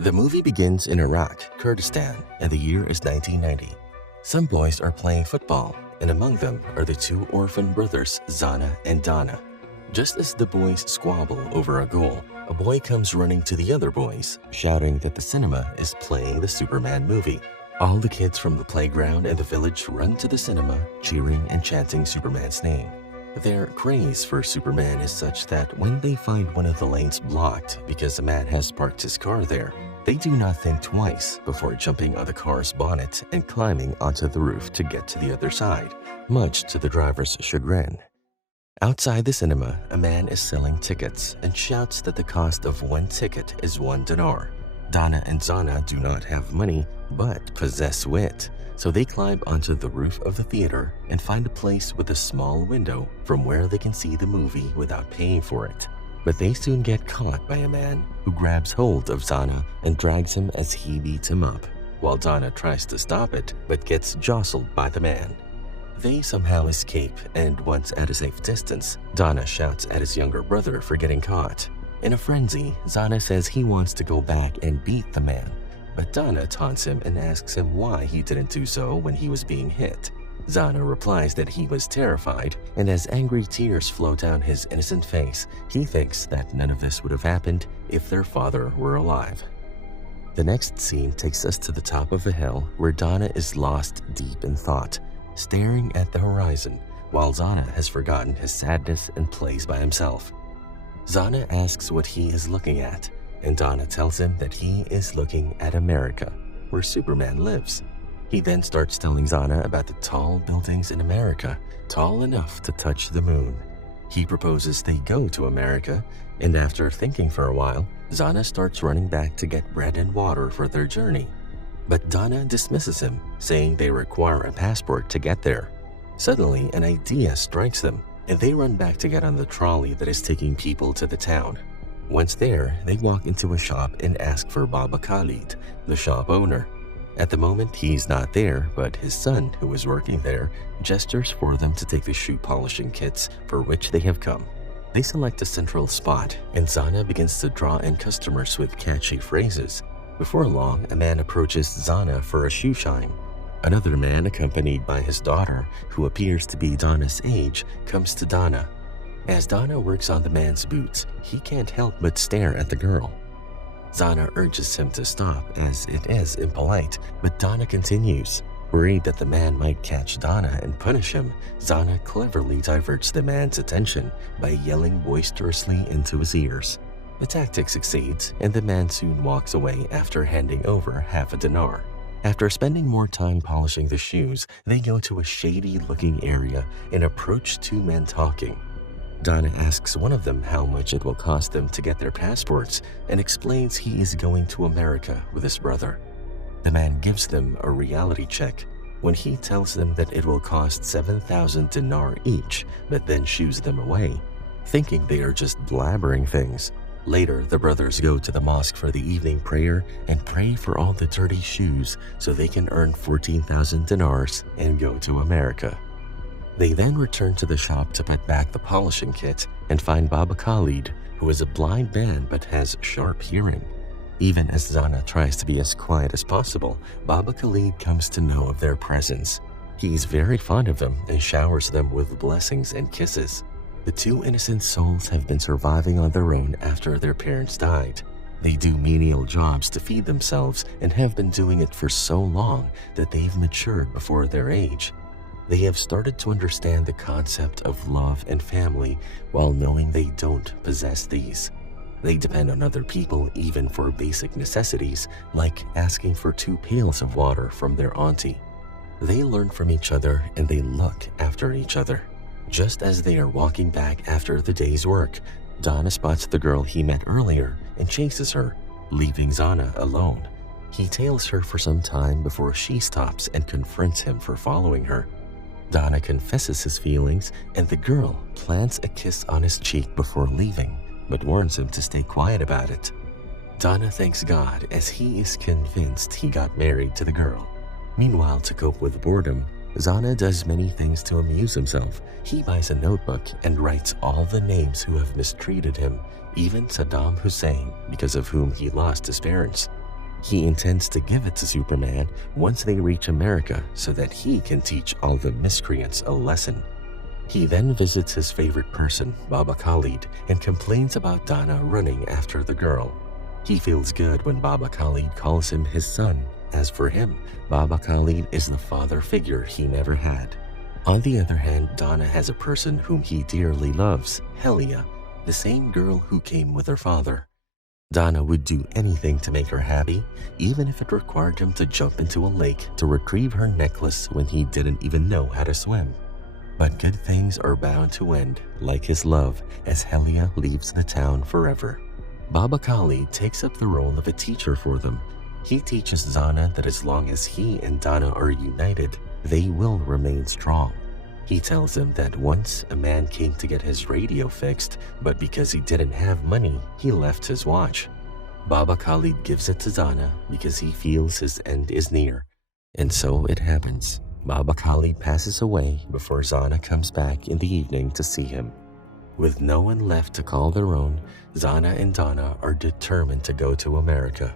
The movie begins in Iraq, Kurdistan, and the year is 1990. Some boys are playing football, and among them are the two orphan brothers, Zana and Dana. Just as the boys squabble over a goal, a boy comes running to the other boys, shouting that the cinema is playing the Superman movie. All the kids from the playground and the village run to the cinema, cheering and chanting Superman's name. Their craze for Superman is such that when they find one of the lanes blocked because a man has parked his car there, they do not think twice before jumping on the car's bonnet and climbing onto the roof to get to the other side, much to the driver's chagrin. Outside the cinema, a man is selling tickets and shouts that the cost of one ticket is 1 dinar. Dana and Zana do not have money, but possess wit, so they climb onto the roof of the theater and find a place with a small window from where they can see the movie without paying for it. But they soon get caught by a man who grabs hold of Zana and drags him as he beats him up, while Dana tries to stop it but gets jostled by the man. They somehow escape, and once at a safe distance, Dana shouts at his younger brother for getting caught. In a frenzy, Zana says he wants to go back and beat the man, but Dana taunts him and asks him why he didn't do so when he was being hit. Zana replies that he was terrified, and as angry tears flow down his innocent face, he thinks that none of this would have happened if their father were alive. The next scene takes us to the top of a hill where Dana is lost deep in thought, staring at the horizon, while Zana has forgotten his sadness and plays by himself. Zana asks what he is looking at, and Dana tells him that he is looking at America, where Superman lives. He then starts telling Zana about the tall buildings in America, tall enough to touch the moon. He proposes they go to America, and after thinking for a while, Zana starts running back to get bread and water for their journey. But Dana dismisses him, saying they require a passport to get there. Suddenly, an idea strikes them, and they run back to get on the trolley that is taking people to the town. Once there, they walk into a shop and ask for Baba Khalid, the shop owner. At the moment, he's not there, but his son, who is working there, gestures for them to take the shoe polishing kits for which they have come. They select a central spot, and Zana begins to draw in customers with catchy phrases. Before long, a man approaches Zana for a shoe shine. Another man, accompanied by his daughter, who appears to be Dana's age, comes to Dana. As Dana works on the man's boots, he can't help but stare at the girl. Zana urges him to stop as it is impolite, but Dana continues. Worried that the man might catch Dana and punish him, Zana cleverly diverts the man's attention by yelling boisterously into his ears. The tactic succeeds, and the man soon walks away after handing over half a dinar. After spending more time polishing the shoes, they go to a shady-looking area and approach two men talking. Dana asks one of them how much it will cost them to get their passports and explains he is going to America with his brother. The man gives them a reality check when he tells them that it will cost 7,000 dinar each, but then shoos them away, thinking they are just blabbering things. Later, the brothers go to the mosque for the evening prayer and pray for all the dirty shoes so they can earn 14,000 dinars and go to America. They then return to the shop to put back the polishing kit and find Baba Khalid, who is a blind man but has sharp hearing. Even as Zana tries to be as quiet as possible, Baba Khalid comes to know of their presence. He is very fond of them and showers them with blessings and kisses. The two innocent souls have been surviving on their own after their parents died. They do menial jobs to feed themselves and have been doing it for so long that they've matured before their age. They have started to understand the concept of love and family while knowing they don't possess these. They depend on other people even for basic necessities like asking for 2 pails of water from their auntie. They learn from each other and they look after each other. Just as they are walking back after the day's work, Dana spots the girl he met earlier and chases her, leaving Zana alone. He tails her for some time before she stops and confronts him for following her. Dana confesses his feelings, and the girl plants a kiss on his cheek before leaving, but warns him to stay quiet about it. Dana thanks God as he is convinced he got married to the girl. Meanwhile, to cope with boredom, Zana does many things to amuse himself. He buys a notebook and writes all the names who have mistreated him, even Saddam Hussain, because of whom he lost his parents. He intends to give it to Superman once they reach America so that he can teach all the miscreants a lesson. He then visits his favorite person, Baba Khalid, and complains about Donna running after the girl. He feels good when Baba Khalid calls him his son. As for him, Baba Khalid is the father figure he never had. On the other hand, Donna has a person whom he dearly loves, Helia, the same girl who came with her father. Donna would do anything to make her happy, even if it required him to jump into a lake to retrieve her necklace when he didn't even know how to swim. But good things are bound to end, like his love, as Helia leaves the town forever. Baba Khalid takes up the role of a teacher for them. He teaches Zana that as long as he and Donna are united, they will remain strong. He tells him that once a man came to get his radio fixed, but because he didn't have money, he left his watch. Baba Khalid gives it to Zana because he feels his end is near. And so it happens. Baba Khalid passes away before Zana comes back in the evening to see him. With no one left to call their own, Zana and Donna are determined to go to America.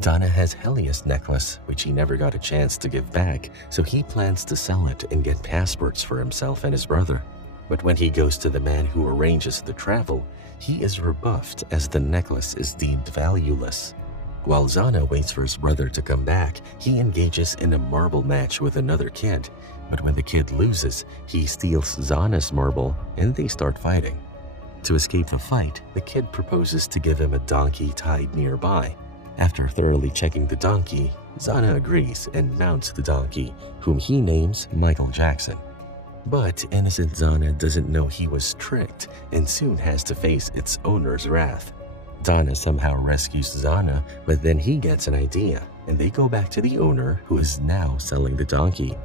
Donna has Helia's necklace, which he never got a chance to give back, so he plans to sell it and get passports for himself and his brother. But when he goes to the man who arranges the travel, he is rebuffed as the necklace is deemed valueless. While Zana waits for his brother to come back, he engages in a marble match with another kid. But when the kid loses, he steals Zana's marble and they start fighting. To escape the fight, the kid proposes to give him a donkey tied nearby. After thoroughly checking the donkey, Zana agrees and mounts the donkey, whom he names Michael Jackson. But innocent Zana doesn't know he was tricked and soon has to face its owner's wrath. Donna somehow rescues Zana, but then he gets an idea, and they go back to the owner, who is now selling the donkey.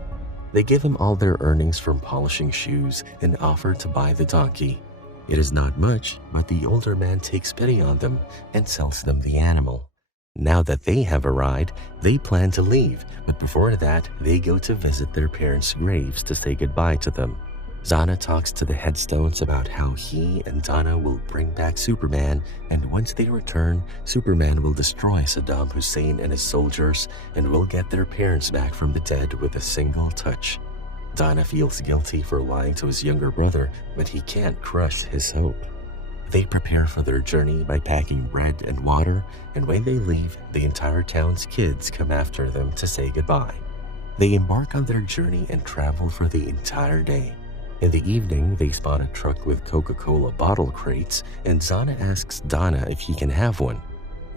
They give him all their earnings from polishing shoes and offer to buy the donkey. It is not much, but the older man takes pity on them and sells them the animal. Now that they have a ride, they plan to leave, but before that, they go to visit their parents' graves to say goodbye to them. Zana talks to the headstones about how he and Donna will bring back Superman, and once they return, Superman will destroy Saddam Hussain and his soldiers and will get their parents back from the dead with a single touch. Donna feels guilty for lying to his younger brother, but he can't crush his hope. They prepare for their journey by packing bread and water, and when they leave, the entire town's kids come after them to say goodbye. They embark on their journey and travel for the entire day. In the evening, they spot a truck with Coca-Cola bottle crates, and Zana asks Donna if he can have one.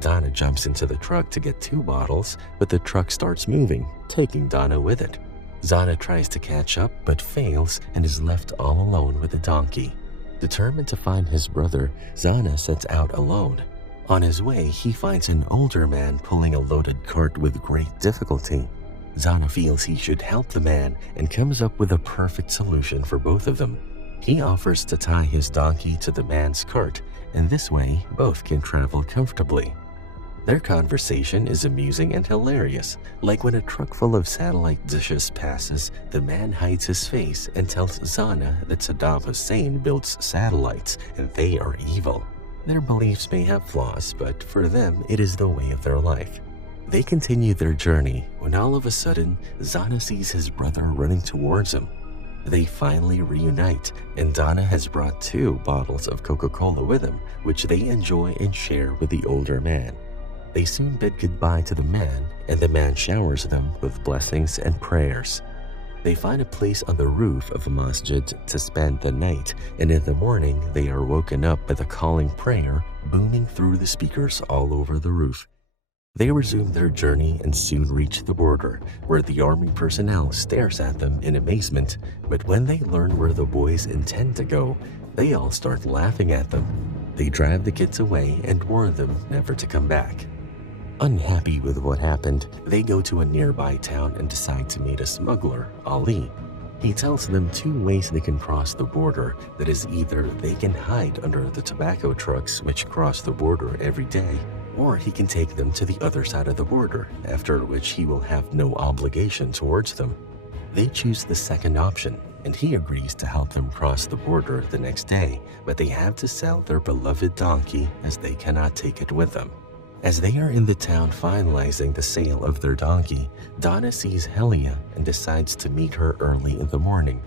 Donna jumps into the truck to get 2 bottles, but the truck starts moving, taking Donna with it. Zana tries to catch up but fails and is left all alone with the donkey. Determined to find his brother, Zana sets out alone. On his way, he finds an older man pulling a loaded cart with great difficulty. Zana feels he should help the man and comes up with a perfect solution for both of them. He offers to tie his donkey to the man's cart, and this way, both can travel comfortably. Their conversation is amusing and hilarious, like when a truck full of satellite dishes passes, the man hides his face and tells Zana that Saddam Hussein builds satellites and they are evil. Their beliefs may have flaws, but for them, it is the way of their life. They continue their journey when all of a sudden, Zana sees his brother running towards him. They finally reunite, and Donna has brought 2 bottles of Coca-Cola with him, which they enjoy and share with the older man. They soon bid goodbye to the man, and the man showers them with blessings and prayers. They find a place on the roof of a masjid to spend the night, and in the morning they are woken up by the calling prayer booming through the speakers all over the roof. They resume their journey and soon reach the border, where the army personnel stares at them in amazement, but when they learn where the boys intend to go, they all start laughing at them. They drive the kids away and warn them never to come back. Unhappy with what happened, they go to a nearby town and decide to meet a smuggler, Ali. He tells them 2 ways they can cross the border, that is, either they can hide under the tobacco trucks which cross the border every day, or he can take them to the other side of the border, after which he will have no obligation towards them. They choose the second option, and he agrees to help them cross the border the next day, but they have to sell their beloved donkey as they cannot take it with them. As they are in the town finalizing the sale of their donkey, Donna sees Helia and decides to meet her early in the morning.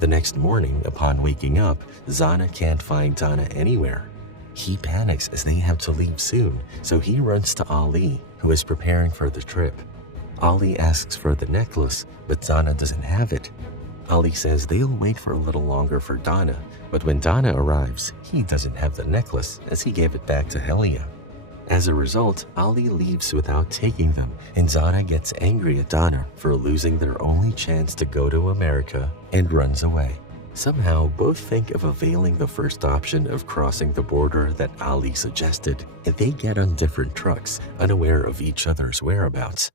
The next morning, upon waking up, Zana can't find Donna anywhere. He panics as they have to leave soon, so he runs to Ali, who is preparing for the trip. Ali asks for the necklace, but Donna doesn't have it. Ali says they'll wait for a little longer for Donna, but when Donna arrives, he doesn't have the necklace as he gave it back to Helia. As a result, Ali leaves without taking them, and Zana gets angry at Donna for losing their only chance to go to America and runs away. Somehow, both think of availing the first option of crossing the border that Ali suggested, and they get on different trucks, unaware of each other's whereabouts.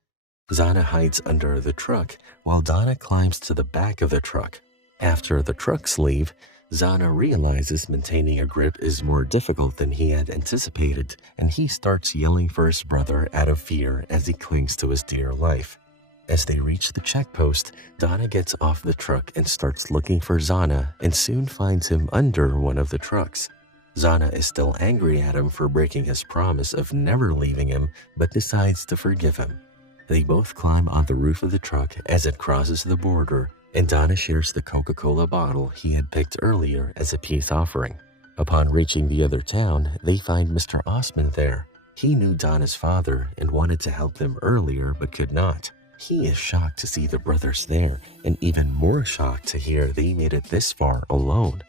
Zana hides under the truck while Donna climbs to the back of the truck. After the trucks leave, Zana realizes maintaining a grip is more difficult than he had anticipated, and he starts yelling for his brother out of fear as he clings to his dear life. As they reach the checkpost, Donna gets off the truck and starts looking for Zana and soon finds him under one of the trucks. Zana is still angry at him for breaking his promise of never leaving him, but decides to forgive him. They both climb on the roof of the truck as it crosses the border, and Donna shares the Coca-Cola bottle he had picked earlier as a peace offering. Upon reaching the other town, they find Mr. Osman there. He knew Donna's father and wanted to help them earlier but could not. He is shocked to see the brothers there, and even more shocked to hear they made it this far alone.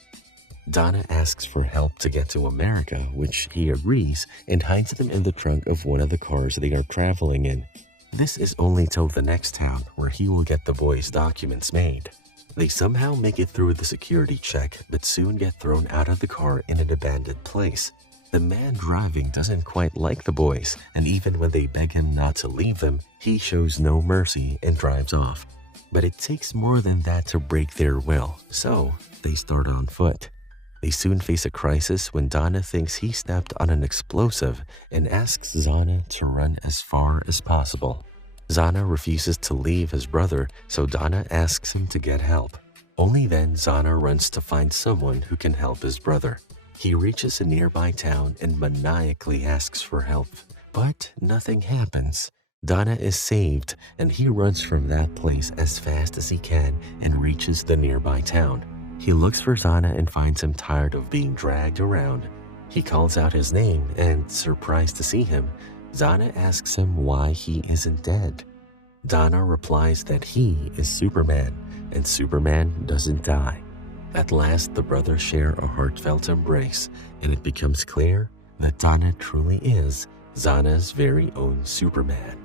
Donna asks for help to get to America, which he agrees, and hides them in the trunk of one of the cars they are traveling in. This is only till the next town where he will get the boys' documents made. They somehow make it through the security check but soon get thrown out of the car in an abandoned place. The man driving doesn't quite like the boys, and even when they beg him not to leave them, he shows no mercy and drives off. But it takes more than that to break their will, so they start on foot. They soon face a crisis when Donna thinks he stepped on an explosive and asks Zana to run as far as possible. Zana refuses to leave his brother, so Donna asks him to get help. Only then Zana runs to find someone who can help his brother. He reaches a nearby town and maniacally asks for help, but nothing happens. Donna is saved, and he runs from that place as fast as he can and reaches the nearby town. He looks for Zana and finds him tired of being dragged around. He calls out his name and, surprised to see him, Zana asks him why he isn't dead. Donna replies that he is Superman, and Superman doesn't die. At last, the brothers share a heartfelt embrace, and it becomes clear that Donna truly is Zana's very own Superman.